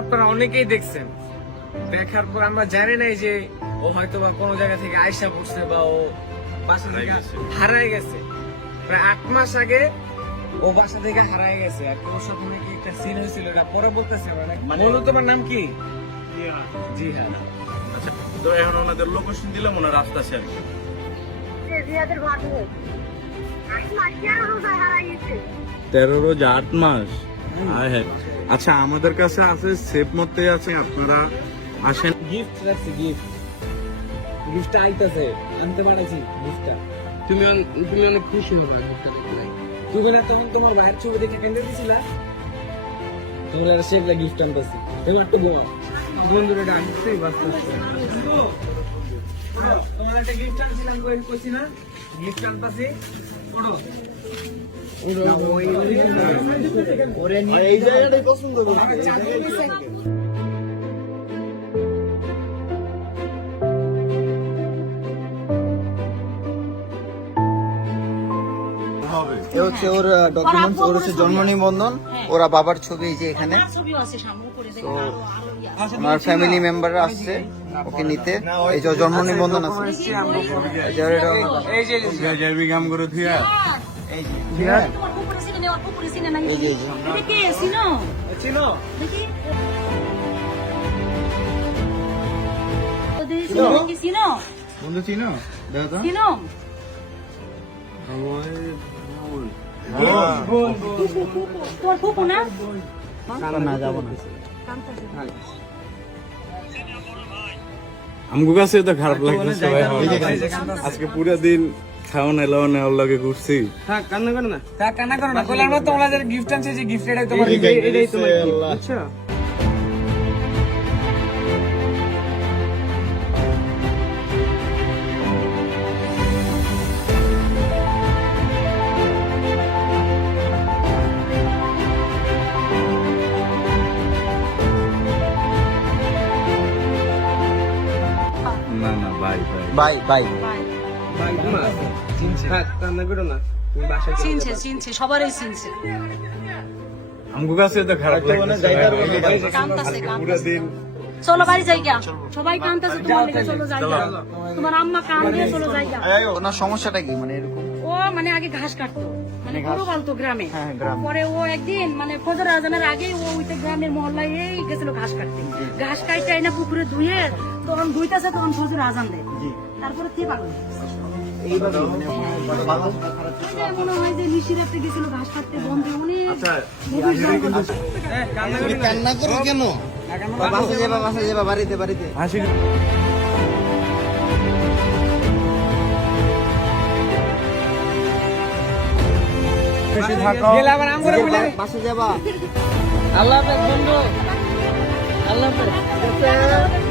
আপনারা অনেকেই দেখছেন। দেখার পর আমরা জানি নাই যে ও হয়তো বা কোনো জায়গা থেকে আয়সা পড়ছে বা ও বাসা থেকে হারাই গেছে। প্রায় আট মাস আগে ও বাসা থেকে হারাই গেছে। আর কি ওর সাথে নাকি একটা সিন হয়েছিল এটা পরে বলতেছে মানে বলো তোমার নাম কি? জি হ্যাঁ আচ্ছা তো এখন ওনাদের লোকেশন দিলাম ওনার রাস্তা শেয়ার তেরো রোজ আট মাস। আয় হ্যাঁ আচ্ছা আমাদের কাছে আছে সেফ মতে আছে আপনারা আসেন। গিফট রাখছি গিফট গিফটটা আইতাছে আনতে পারেছি গিফটটা তুমি তুমি অনেক খুশি হবে গিফটটা দেখলে তুমি না তখন তোমার ভাইয়ের ছবি দেখে কেন্দ্রে দিছিলা? তোমরা সে একটা গিফট আনতেছি। তুমি একটু ঘুমাও বন্ধুরা আনতেই বাঁচতে তোমার একটা গিফট আনছিলাম কই কইছি না? গিফট আনতাছি পড়ো। এই জায়গাটাই পছন্দ এ হচ্ছে ওর ডকুমেন্টস ওর হচ্ছে জন্ম নিবন্ধন ওরা বাবার ছবি যে এখানে ছবিও আছে সামনে করে দেখেন আরও আরও ইয়ে আছে। ওনার ফ্যামিলি মেম্বাররা আসছে ওকে নিতে এই যে জন্ম নিবন্ধন আছে এই যে কাম করে এই যে তোমার পুকুরে চিনে নেওয়ার পুকুরে চিনে নাই এই যে, এই যে। এটা কে চিনো চিনো দেখি। চিনো বন্ধু চিনো দেখো চিনো তোর ফুপু না? না যাব না। আমগো কাছে তো খারাপ লাগতেছে আজকে পুরো দিন খাওয়া না লাওয়া নেওয়ার লগে ঘুরছি। থাক কান্না করো না। তা কান্না করো না বলে আমরা তোমাদের গিফট আনছি যে গিফট এটাই তোমার। এটাই তোমার gift, বুঝছ? না চিনছে? চিনছে সবারই চিনছে। আমগো কাছে তো খারাপ লাগতেছে। ভাই। কান্তাছে পুরো কান্তাছে। দিন। চলো বাড়ি যাই গা সবাই কান্তাছে তোমার লেগে চলো যাই গা তোমার আম্মা কান দিয়ে চলো যাই গা ওনার সমস্যাটা কি? মানে এরকম। ও মানে আগে ঘাস কাটতো। মানে গরু পালতো গ্রামে। হ্যাঁ, পরে ও একদিন মানে ফজর আজানের আগেই ও ওইতে গ্রামের মহল্লায় এই গেছিল ঘাস কাটতে। ঘাস কাটতে আইনা পুকুরে ধুয়ে তখন ধুইতেছে তখন ফজর আজান দেয়। তারপরে কে পাগল মানে হয় যে নিশি রাতে গেছিল ঘাস কাটতে বন্ধে অনেক আচ্ছা গভীর জঙ্গল। কান্না করো কেন? বাসে যাবা বাসে যাবা বাড়িতে বাড়িতে। হাসি বেশি থাকো। গেলে আবার আম করে বলে। বাসে যাবা। আল্লাহ হাফেজ বন্ধু। আল্লাহ হাফেজ।